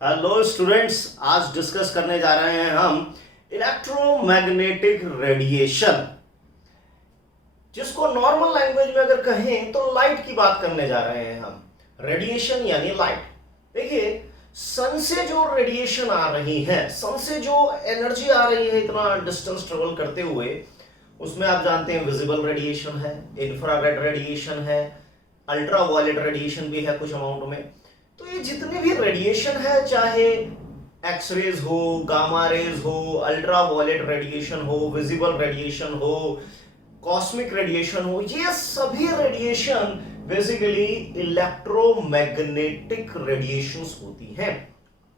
Hello students, आज discuss करने जा रहे हैं हम इलेक्ट्रोमैग्नेटिक रेडिएशन, जिसको नॉर्मल लैंग्वेज में अगर कहें तो लाइट की बात करने जा रहे हैं हम। रेडिएशन यानी लाइट। देखिए, सन से जो रेडिएशन आ रही है, सन से जो एनर्जी आ रही है इतना डिस्टेंस ट्रेवल करते हुए, उसमें आप जानते हैं विजिबल रेडिएशन है, इंफ्रारेड रेडिएशन है, अल्ट्रा वायलेट रेडिएशन भी है कुछ अमाउंट में। तो ये जितने भी रेडिएशन है, चाहे एक्सरेज हो, गामा रेज हो, अल्ट्रा वायलेट रेडिएशन हो, विजिबल रेडिएशन हो, कॉस्मिक रेडिएशन हो, ये सभी रेडिएशन बेसिकली इलेक्ट्रोमैग्नेटिक रेडिएशंस होती हैं।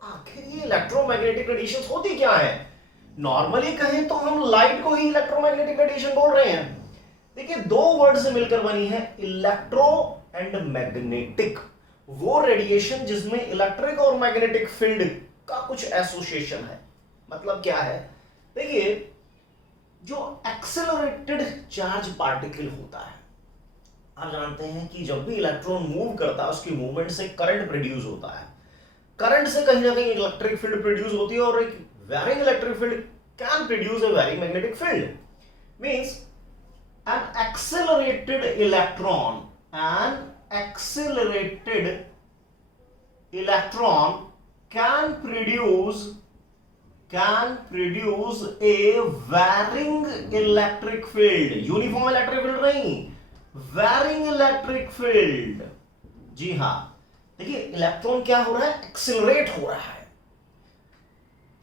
आखिर ये इलेक्ट्रोमैग्नेटिक रेडिएशंस होती क्या है? नॉर्मली कहें तो हम लाइट को ही इलेक्ट्रोमैग्नेटिक रेडिएशन बोल रहे हैं। देखिए, दो वर्ड से मिलकर बनी है इलेक्ट्रो एंड मैग्नेटिक। वो रेडिएशन जिसमें इलेक्ट्रिक और मैग्नेटिक फील्ड का कुछ एसोसिएशन है। मतलब क्या है? देखिए, जो एक्सेलरेटेड चार्ज पार्टिकल होता है, आप जानते हैं कि जब भी इलेक्ट्रॉन मूव करता है उसकी मूवमेंट से करंट प्रोड्यूस होता है। करंट से कहीं ना कहीं इलेक्ट्रिक फील्ड प्रोड्यूस होती है, और एक varying electric field can produce a varying magnetic field. Means an accelerated electron can produce a varying electric field, uniform electric field नहीं, varying electric field। जी हाँ, देखिए, इलेक्ट्रॉन क्या हो रहा है? एक्सिलरेट हो रहा है,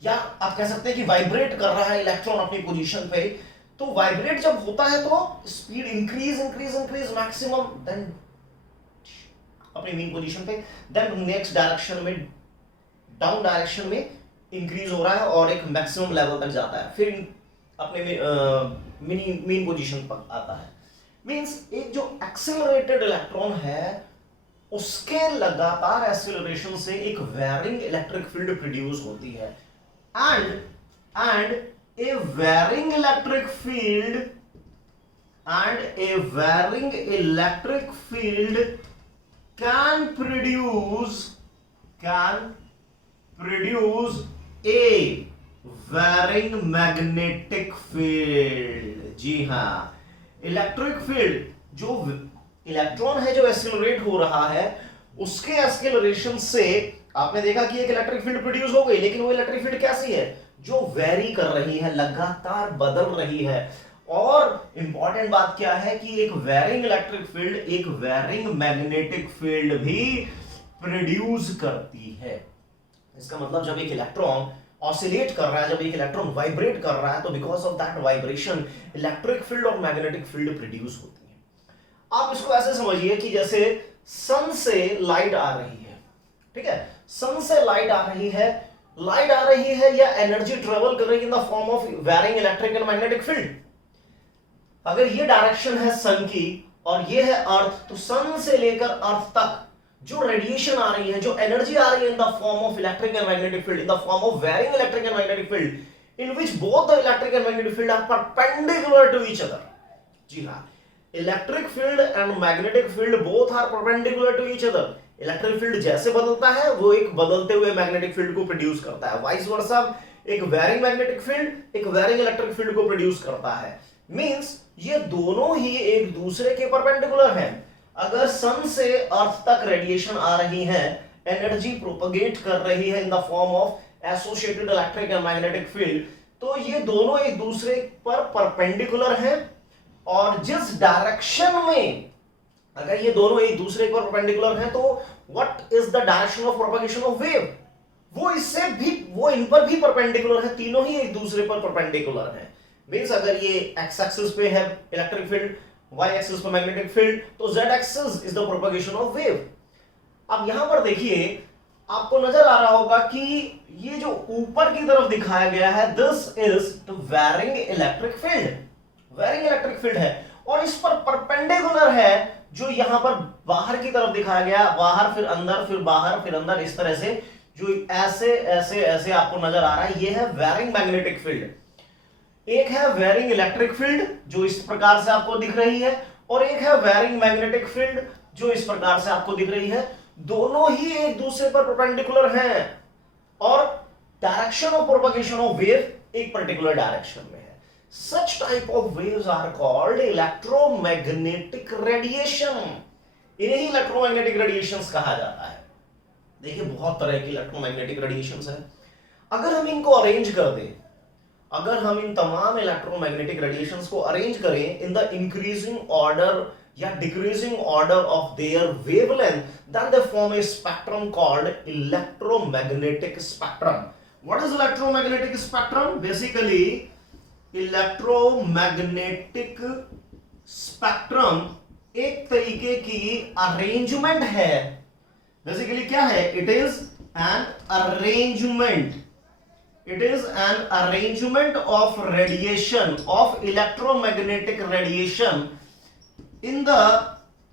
या आप कह सकते हैं कि वाइब्रेट कर रहा है इलेक्ट्रॉन अपनी पोजीशन पे। तो वाइब्रेट जब होता है तो स्पीड इंक्रीज मैक्सिमम, देन अपनी मेन पोजीशन पे, देन नेक्स्ट डायरेक्शन में, डाउन डायरेक्शन में इंक्रीज हो रहा है और एक मैक्सिमम लेवल तक जाता है, फिर अपने मेन पोजीशन पर आता है। मींस एक जो एक्सेलरेटेड इलेक्ट्रॉन है उसके लगातार एक्सेलरेशन से एक वेरिंग इलेक्ट्रिक फील्ड प्रोड्यूस होती है, and a varying electric field can produce a varying magnetic field। जी हाँ, इलेक्ट्रिक फील्ड, जो इलेक्ट्रॉन है जो एक्सेलरेट हो रहा है, उसके एक्सेलरेशन से आपने देखा कि एक इलेक्ट्रिक फील्ड प्रोड्यूस हो गई, लेकिन वो इलेक्ट्रिक फील्ड कैसी है? जो वेरी कर रही है, लगातार बदल रही है। और इंपॉर्टेंट बात क्या है कि एक वेरिंग इलेक्ट्रिक फील्ड एक वेरिंग मैग्नेटिक फील्ड भी प्रोड्यूस करती है। इसका मतलब जब एक इलेक्ट्रॉन ऑसिलेट कर रहा है, जब एक इलेक्ट्रॉन वाइब्रेट कर रहा है, तो because of that vibration electric field और मैग्नेटिक फील्ड प्रोड्यूस होती है। आप इसको ऐसे समझिए कि जैसे सन से लाइट आ रही है, ठीक है? सन से लाइट आ रही है या एनर्जी ट्रेवल कर रही है in the form of varying electric and magnetic field. अगर ये डायरेक्शन है सन की और ये है अर्थ, तो सन से लेकर अर्थ तक जो रेडिएशन आ रही है, जो एनर्जी आ रही है in the form of electric and magnetic field, in the form of varying electric and magnetic field, in which both the electric and magnetic field are perpendicular to each other. जी हाँ, electric field and magnetic field both are perpendicular to each other. Electric field जैसे बदलता है वो एक बदलते हुए magnetic field को प्रोड्यूस करता है, वाइस वर्सा एक वेरिंग मैग्नेटिक फील्ड एक वेरिंग इलेक्ट्रिक फील्ड को प्रोड्यूस करता है। मींस ये दोनों ही एक दूसरे के परपेंडिकुलर हैं। अगर सन से अर्थ तक रेडिएशन आ रही है, एनर्जी प्रोपगेट कर रही है in the form of associated electric and magnetic field, तो ये दोनों एक दूसरे पर परपेंडिकुलर हैं। और जिस डायरेक्शन में अगर ये दोनों एक दूसरे पर परपेंडिकुलर हैं, तो what is the direction of propagation of wave? वो इन पर भी परपेंडिकुलर है, तीनों ही एक दूसरे पर परपेंडिकुलर हैं। मींस अगर ये एक्स एक्सिस पे है इलेक्ट्रिक फील्ड, वाई एक्सिस पर मैग्नेटिक फील्ड, तो Z axis is the propagation of wave. अब यहां पर देखिए, आपको नजर आ रहा होगा कि ये जो ऊपर की तरफ दिखाया गया है, this is the varying electric field है, और इस पर परपेंडिकुलर है जो यहां पर बाहर की तरफ दिखाया गया, बाहर फिर अंदर फिर बाहर फिर अंदर, इस तरह से जो ऐसे आपको नजर आ रहा है, ये है वेरिंग मैग्नेटिक फील्ड। एक है वेरिंग इलेक्ट्रिक फील्ड जो इस प्रकार से आपको दिख रही है, और एक है वेरिंग मैग्नेटिक फील्ड जो इस प्रकार से आपको दिख रही है। दोनों ही एक दूसरे पर परपेंडिकुलर हैं, और direction of propagation of wave एक पर्टिकुलर डायरेक्शन में है। Such type of waves are called electromagnetic radiation. इन्हें ही इलेक्ट्रोमैग्नेटिक रेडिएशंस कहा जाता है। देखिए बहुत तरह की इलेक्ट्रोमैग्नेटिक रेडिएशंस है। अगर हम इनको अरेंज कर दें, अगर हम इन तमाम इलेक्ट्रोमैग्नेटिक रेडिएशंस को अरेंज करें इन द इंक्रीजिंग ऑर्डर या decreasing order of their wavelength, then they form a spectrum called electromagnetic spectrum. What is electromagnetic spectrum? Basically electromagnetic spectrum एक तरीके की अरेंजमेंट है। बेसिकली क्या है? It is an arrangement, it is an arrangement of radiation, of electromagnetic radiation in the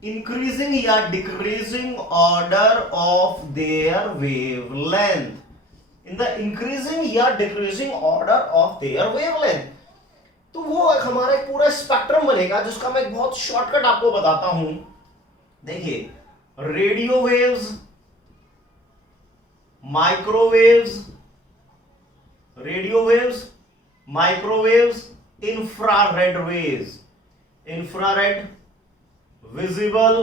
increasing या decreasing order of their wavelength, in the increasing या decreasing order of their wavelength। तो वो हमारा एक पूरा स्पेक्ट्रम बनेगा जिसका मैं एक बहुत शॉर्टकट आपको बताता हूं। देखिए, radio waves, microwaves, radio waves, microwaves, infrared waves, infrared, visible,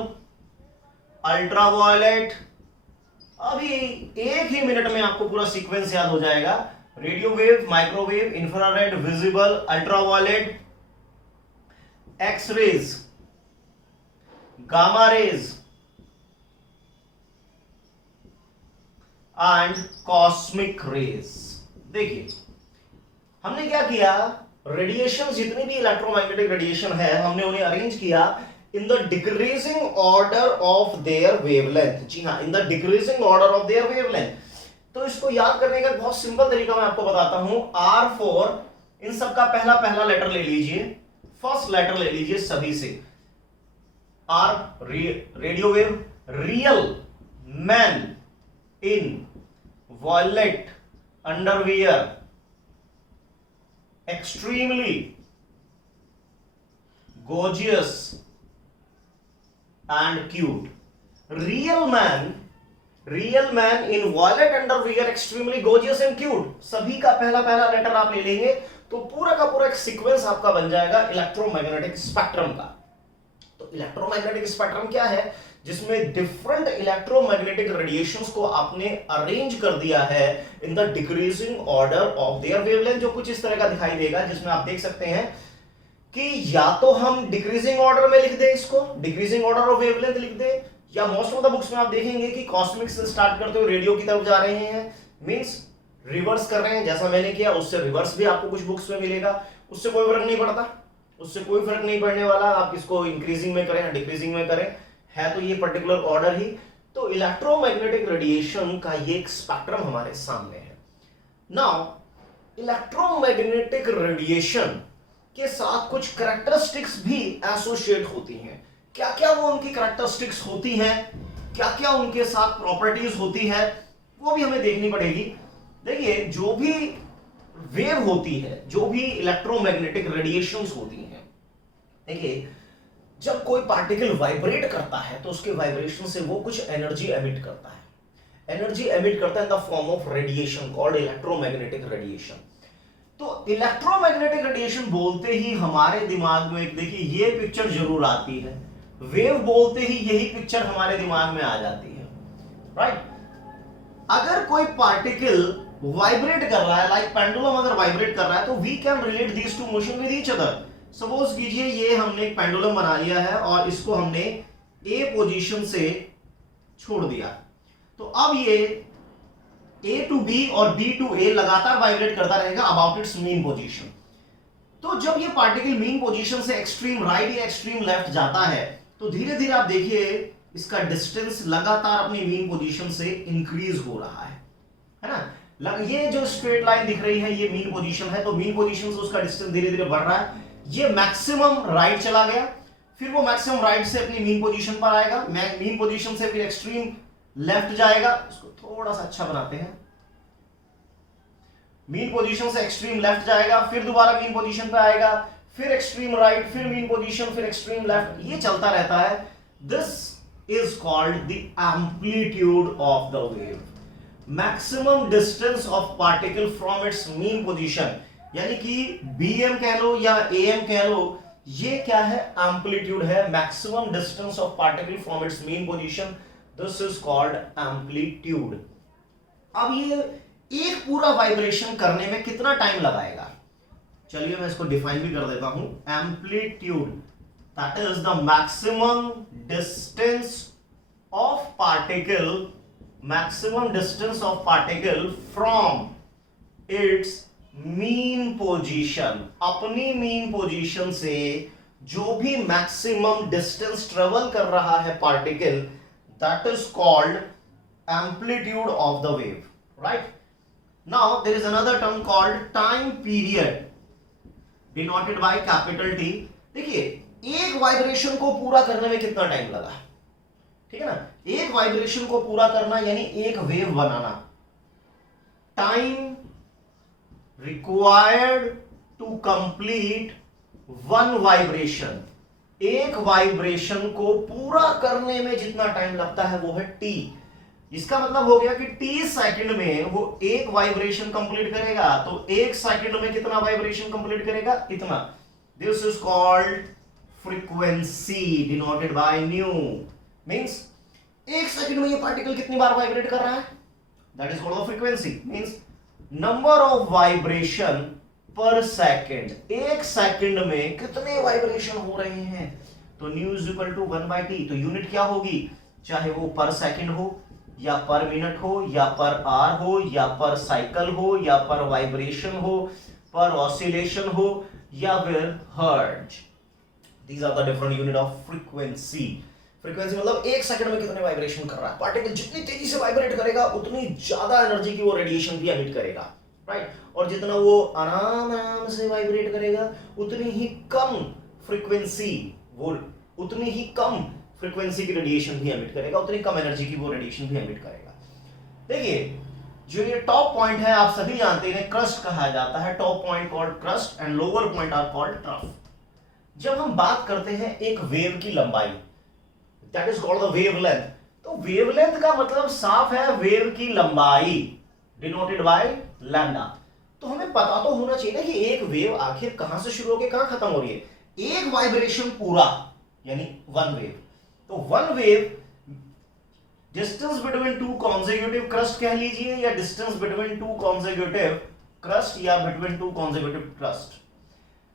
ultraviolet. अभी एक ही मिनट में आपको पूरा सीक्वेंस याद हो जाएगा। Radio wave, microwave, infrared, visible, ultraviolet, X rays, gamma rays and cosmic rays. देखिए हमने क्या किया, रेडिएशन जितनी भी इलेक्ट्रोमैग्नेटिक रेडिएशन है हमने उन्हें अरेंज किया in the decreasing order of their wavelength. जी हाँ, in the decreasing order of their wavelength. तो इसको याद करने का बहुत सिंपल तरीका मैं आपको बताता हूं। R4, इन सब का पहला पहला लेटर ले लीजिए, फर्स्ट लेटर ले लीजिए सभी से। R, radio wave, real man in violet underwear, extremely gorgeous and cute। real man in violet underwear, extremely gorgeous and cute, सभी का पहला पहला लेटर आप ले लेंगे तो पूरा का पूरा एक सीक्वेंस आपका बन जाएगा इलेक्ट्रोमैग्नेटिक स्पेक्ट्रम का। तो इलेक्ट्रोमैग्नेटिक स्पेक्ट्रम क्या है? जिसमें डिफरेंट इलेक्ट्रोमैग्नेटिक रेडिएशंस को आपने अरेंज कर दिया है in the decreasing order of their wavelength, जो कुछ इस तरह का दिखाई देगा, जिसमें आप देख सकते हैं कि या तो हम डिक्रीजिंग ऑर्डर में लिख दें, इसको डिक्रीजिंग ऑर्डर ऑफ वेवलेंथ लिख दें, या मोस्ट ऑफ द बुक्स में आप देखेंगे कि कॉस्मिक से स्टार्ट करते हुए रेडियो की तरफ जा रहे हैं, मींस रिवर्स कर रहे हैं। जैसा मैंने किया उससे रिवर्स भी आपको कुछ बुक्स में मिलेगा, उससे कोई फर्क नहीं पड़ता, उससे कोई फर्क नहीं पड़ने वाला आप इसको इंक्रीजिंग में करें या डिक्रीजिंग में करें, है तो ये पर्टिकुलर ऑर्डर ही। तो इलेक्ट्रोमैग्नेटिक रेडिएशन का ये एक स्पेक्ट्रम हमारे सामने है। नाउ इलेक्ट्रोमैग्नेटिक रेडिएशन के साथ कुछ कैरेक्टरिस्टिक्स भी एसोसिएट होती हैं। क्या क्या वो उनकी कैरेक्टरिस्टिक्स होती हैं, क्या क्या उनके साथ प्रॉपर्टीज होती है, वो भी हमें देखनी पड़ेगी। देखिए, जो भी वेव होती है, जो भी इलेक्ट्रोमैग्नेटिक रेडिएशंस होती हैं, देखिए जब कोई पार्टिकल वाइब्रेट करता है तो उसके वाइब्रेशन से वो कुछ एनर्जी एमिट करता है, एनर्जी एमिट करता है in the form of radiation called electromagnetic radiation. तो इलेक्ट्रोमैग्नेटिक रेडिएशन बोलते ही हमारे दिमाग में एक, देखिए ये पिक्चर जरूर आती है, वेव बोलते ही यही पिक्चर हमारे दिमाग में आ जाती है, राइट। अगर कोई पार्टिकल वाइब्रेट कर रहा है, लाइक पेंडुलम अगर वाइब्रेट कर रहा है, तो we can relate these to motion with each other. Suppose कीजिए ये हमने एक पेंडुलम बना लिया है और इसको हमने ए पोजीशन से छोड़ दिया, तो अब ये ए टू बी और बी टू ए लगातार वाइब्रेट करता रहेगा अबाउट इट्स मीन पोजीशन। तो जब ये पार्टिकल मीन पोजीशन से एक्सट्रीम राइट या एक्सट्रीम लेफ्ट जाता है तो धीरे धीरे आप देखिए इसका डिस्टेंस लगातार अपनी मीन पोजीशन से इंक्रीज हो रहा है ना। ये जो स्ट्रेट लाइन दिख रही है ये मीन पोजीशन है, तो मीन पोजीशन से उसका डिस्टेंस धीरे धीरे बढ़ रहा है। ये मैक्सिमम राइट चला गया, फिर वो मैक्सिमम राइट से अपनी मीन पोजीशन पर आएगा, मीन पोजीशन से फिर एक्सट्रीम लेफ्ट जाएगा। इसको थोड़ा सा अच्छा बनाते हैं, मीन पोजीशन से एक्सट्रीम लेफ्ट जाएगा, फिर दोबारा मीन पोजीशन पे आएगा, फिर एक्सट्रीम राइट, फिर मीन पोजीशन, फिर एक्सट्रीम लेफ्ट, ये चलता रहता है। This is called the amplitude of the wave. Maximum distance of particle from its mean position, यानी कि bm कह लो या am कह लो, ये क्या है, एम्पलीट्यूड है, maximum distance of particle from its mean position, this is called amplitude. अब ये एक पूरा वाइब्रेशन करने में कितना टाइम लगाएगा, चलिए मैं इसको डिफाइन भी कर देता हूं। Amplitude that is the maximum distance of particle, maximum distance of particle from its mean position, अपनी मीन पोजीशन से जो भी मैक्सिमम डिस्टेंस ट्रेवल कर रहा है particle, that is called amplitude of the wave, right. Now there is another term called time period denoted by capital T. देखिए एक vibration को पूरा करने में कितना टाइम लगा, ठीक है ना, एक वाइब्रेशन को पूरा करना यानी एक वेव बनाना, time required to complete one vibration, एक वाइब्रेशन को पूरा करने में जितना टाइम लगता है वो है टी। इसका मतलब हो गया कि टी सेकंड में वो एक वाइब्रेशन कंप्लीट करेगा, तो एक सेकंड में कितना वाइब्रेशन कंप्लीट करेगा, इतना। This is called frequency denoted by new, means एक सेकंड में ये पार्टिकल कितनी बार वाइब्रेट कर रहा है, that is called frequency, means number of vibration पर सेकंड, एक सेकंड में कितने वाइब्रेशन हो रहे हैं, तो new is equal to 1/t। तो यूनिट क्या होगी, चाहे वो पर सेकंड हो या पर मिनट हो या पर आर हो या पर साइकिल हो या पर वाइब्रेशन हो, पर ऑसिलेशन हो या फिर hertz, these are the different unit of frequency. Frequency मतलब एक सेकंड में कितने वाइब्रेशन कर रहा है पार्टिकल, जितनी तेजी से वाइब्रेट करेगा उतनी ज्यादा एनर्जी की वो रेडिएशन भी एमिट करेगा, राइट। और जितना वो आराम आराम से वाइब्रेट करेगा उतनी ही कम फ्रीक्वेंसी, वो उतनी ही कम फ्रीक्वेंसी की रेडिएशन भी एमिट करेगा, उतनी कम एनर्जी की वो रेडिएशन भी एमिट करेगा। देखिए जो ये टॉप पॉइंट है आप सभी जानते हैं, इन्हें क्रस्ट कहा जाता है, top point called crest and lower point are called trough. जब हम बात करते हैं एक वेव की लंबाई, that is called the wavelength, तो वेवलेंथ का मतलब साफ है वेव की लंबाई डिनोटेड बाय लैम्डा। तो हमें पता तो होना चाहिए ना कि एक वेव आखिर कहां से शुरू होकर कहां खत्म हो रही है, एक वाइब्रेशन पूरा यानी वन वेव। तो one wave distance between two consecutive crust कह लीजिए, या distance between two consecutive crust या बिटवीन टू कॉन्सेक्यूटिव क्रस्ट।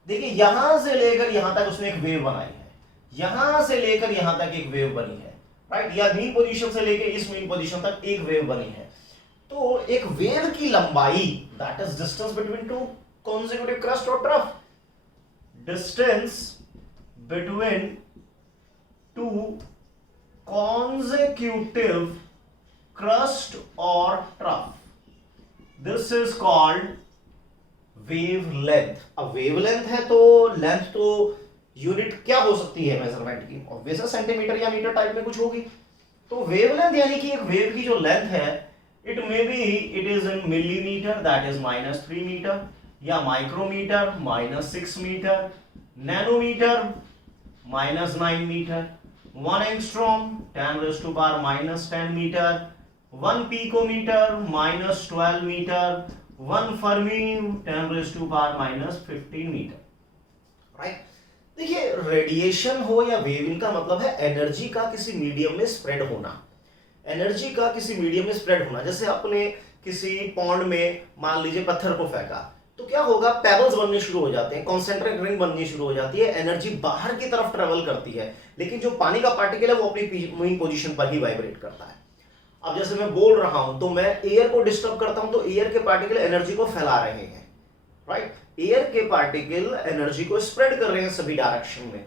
देखिए यहां से लेकर यहां तक उसने एक वेव बनाई है, यहां से लेकर यहां तक एक वेव बनी है, राइट, या मीन पोजीशन से लेकर इस मीन पोजीशन तक एक वेव बनी है। तो एक वेव की लंबाई that is distance between two consecutive crest और trough, distance between two consecutive crust or trough, this is called wavelength। अब wavelength है तो लेंथ तो यूनिट क्या हो सकती है मेजरमेंट की, ऑब्वियस सेंटीमीटर या मीटर टाइप में कुछ होगी। तो वेवलेंथ यानी कि एक वेव की जो लेंथ है, it may be it is in millimetre that is -3 metre, या micrometre -6 metre, nanometre -9 metre, 1 angstrom 10⁻⁻10 metre, 1 picometre -12 metre, 1 fermi 10⁻⁻15 metre, right. देखिए रेडिएशन हो या वेव, इनका मतलब है एनर्जी का किसी मीडियम में स्प्रेड होना, एनर्जी का किसी मीडियम में स्प्रेड होना। जैसे आपने किसी पॉन्ड में मान लीजिए पत्थर को फेंका, तो क्या होगा, पेबल्स बनने शुरू हो जाते हैं, कॉन्सेंट्रिक रिंग बननी शुरू हो जाती है, एनर्जी बाहर की तरफ ट्रेवल करती है, लेकिन जो पानी का पार्टिकल है वो अपनी मेन पोजीशन पर ही वाइब्रेट करता है। अब जैसे मैं बोल रहा हूं तो मैं एयर को डिस्टर्ब करता हूं, तो एयर के पार्टिकल एनर्जी को फैला रहे हैं, राइट, एयर के पार्टिकल एनर्जी को स्प्रेड कर रहे हैं सभी डायरेक्शन में।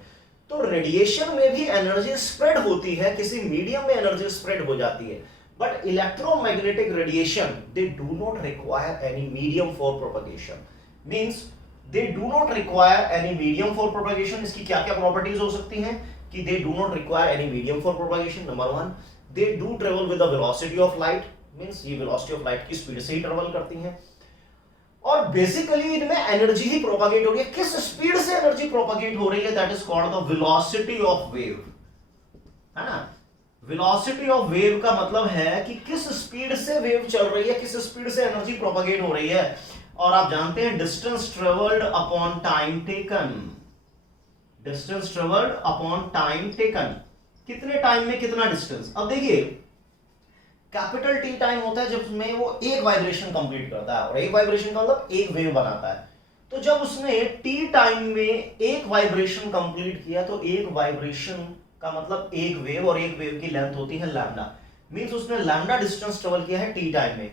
तो रेडिएशन में भी एनर्जी स्प्रेड होती है, किसी मीडियम में एनर्जी स्प्रेड हो जाती है, but electromagnetic radiation they do not require any medium for propagation, means they do not require any medium for propagation. इसकी क्या क्या प्रॉपर्टीज हो सकती हैं कि they do not require any medium for propagation. Number 1, they do travel with the velocity of light, means ये velocity of light की speed से ही ट्रेवल करती हैं, और बेसिकली इनमें एनर्जी ही प्रोपगेट हो रही है। किस स्पीड से एनर्जी प्रोपगेट हो रही है, that is called the velocity of wave, है ना। वेलोसिटी ऑफ वेव का मतलब है कि किस स्पीड से वेव चल रही है, किस स्पीड से एनर्जी प्रोपागेट हो रही है। और आप जानते हैं distance travelled upon time taken, distance travelled upon time taken, कितने टाइम में कितना डिस्टेंस। अब देखिए कैपिटल टी टाइम होता है जब में वो एक वाइब्रेशन कंप्लीट करता है, और एक वाइब्रेशन का मतलब एक वेव बनाता है। तो जब उसने टी टाइम में एक वाइब्रेशन कंप्लीट किया, तो एक वाइब्रेशन का मतलब एक वेव, और एक वेव की लेंथ होती है लैम्डा, मींस उसने लैम्डा डिस्टेंस ट्रेवल किया है टी टाइम में।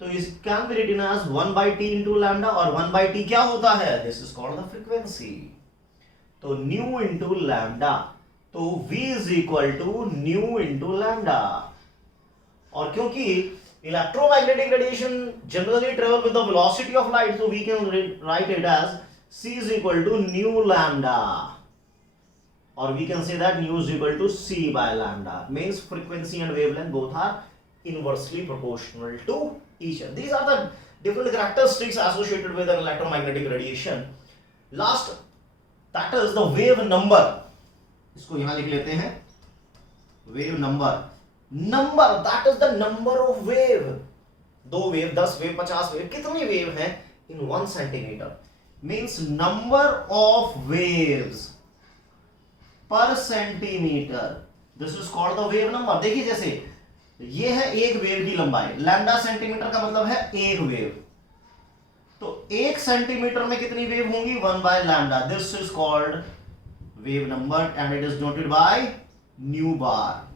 तो इस can be written as 1/t into lambda, और 1/t क्या होता है, this is called the frequency. तो न्यू इनटू लैम्डा, तो v is equal to nu into lambda. और क्योंकि electromagnetic radiation generally travel with the velocity of light, so we can write it as c is equal to nu lambda, or we can say that nu is equal to c by lambda, means frequency and wavelength both are inversely proportional to each other. These are the different characteristics associated with an electromagnetic radiation. Last, that is the wave number. इसको यहां लिख लेते हैं, wave number. Number, that is the number of wave. 2 wave, 10 wave, 50 wave, कितनी wave हैं in 1 centimeter, means number of waves per centimeter. This is called the wave number. देखिए जैसे ये है एक वेव की लंबाई, लैम्डा सेंटीमीटर का मतलब है एक वेव, तो 1 सेंटीमीटर में कितनी वेव होंगी, 1 by lambda. This is called wave number and it is noted by nu bar.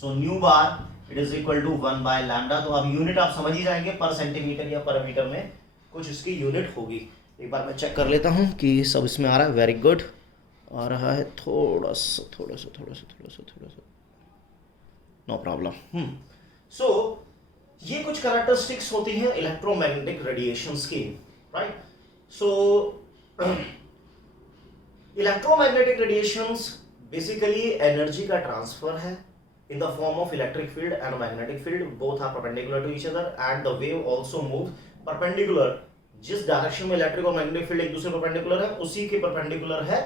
So nu bar it is equal to 1 by lambda. तो अब यूनिट आप समझ ही जाएंगे, पर सेंटीमीटर या पर मीटर में कुछ इसकी यूनिट होगी. एक बार मैं चेक कर लेता हूं कि सब इसमें आ रहा है. वेरी गुड, आ रहा है थोड़ा सा, नो प्रॉब्लम. सो ये कुछ कैरेक्टरिस्टिक्स होती हैं इलेक्ट्रोमैग्नेटिक रेडिएशंस की, राइट. सो इलेक्ट्रोमैग्नेटिक रेडिएशंस बेसिकली एनर्जी का ट्रांसफर है in the form of electric field and magnetic field. Both are perpendicular to each other and the wave also moves perpendicular. जिस direction में electric और magnetic field एक दूसरे perpendicular है, उसी के परपेंडिकुलर है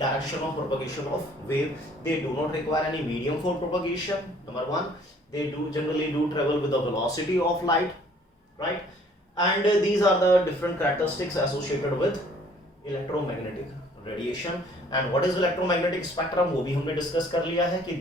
direction of propagation of wave. They do not require any medium for propagation. Number one, they generally travel with the velocity of light, right? And these are the different characteristics associated with electromagnetic radiation. And what is electromagnetic spectrum, वो भी हमने discuss कर लिया है कि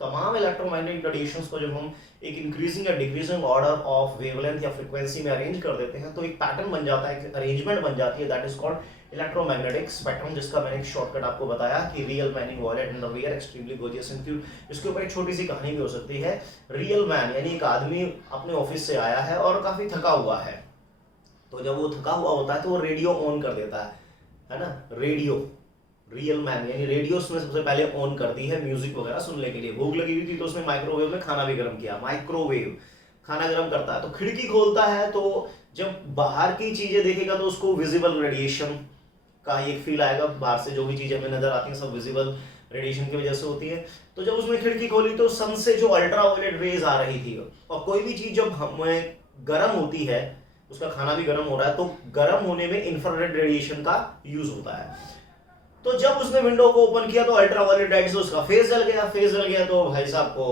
तमाम electromagnetic radiations को जब हम एक इंक्रीजिंग या डिक्रीजिंग ऑर्डर ऑफ वेवलेंथ या फ्रीक्वेंसी में अरेंज कर देते हैं, तो एक पैटर्न बन जाता है, एक अरेंजमेंट बन जाती है, that is called electromagnetic spectrum, जिसका मैंने एक शॉर्टकट आपको बताया कि real man in violet and the wear extremely gorgeous and cute. इसके ऊपर एक छोटी सी कहानी भी हो सकती है. रियल मैन यानी एक आदमी अपने ऑफिस से आया है और काफी थका हुआ है, तो जब वो थका हुआ होता है तो वो रेडियो ऑन कर देता है ना. रेडियो, रियल मैन यानी रेडियो उसने सबसे पहले ऑन कर दी है म्यूजिक वगैरह सुनने के लिए. भूख लगी हुई थी तो उसने माइक्रोवेव में खाना भी गर्म किया. माइक्रोवेव खाना गर्म करता है, तो खिड़की खोलता है, तो जब बाहर की चीजें देखेगा तो उसको विजिबल रेडिएशन का एक फील आएगा. बाहर से जो भी चीजें हमें नजर आती हैं सब विजिबल रेडिएशन की वजह से होती है. तो जब उसने खिड़की खोली तो सन से जो अल्ट्रावायलेट रेज आ रही थी, और कोई भी चीज जब हमें गर्म होती है, उसका खाना भी गर्म हो रहा है, तो गर्म होने में इंफ्रारेड रेडिएशन का यूज होता है. तो जब उसने विंडो को ओपन किया तो अल्ट्रावायलेट लाइट से उसका फेस जल गया. तो भाई साहब को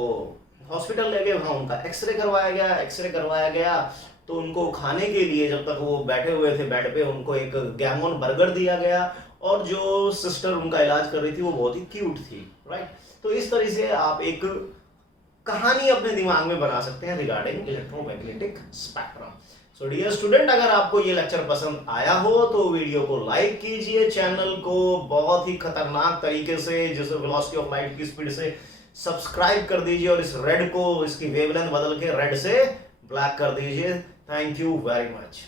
हॉस्पिटल ले गए, वहां उनका एक्सरे करवाया गया. तो उनको खाने के लिए जब तक वो बैठे हुए थे बेड पे, उनको एक गैमन बर्गर दिया गया, और जो सिस्टर उनका इलाज कर रही थी वो बहुत ही क्यूट थी, राइट. तो इस तरह से आप एक कहानी अपने दिमाग में बना सकते हैं regarding electromagnetic spectrum. So dear student, अगर आपको ये लेक्चर पसंद आया हो तो वीडियो को लाइक कीजिए, चैनल को बहुत ही खतरनाक तरीके से जैसे वेलोसिटी ऑफ लाइट की स्पीड से सब्सक्राइब कर दीजिए, और इस रेड को, इसकी वेवलेंथ बदल के रेड से ब्लैक कर दीजिए. Thank you very much.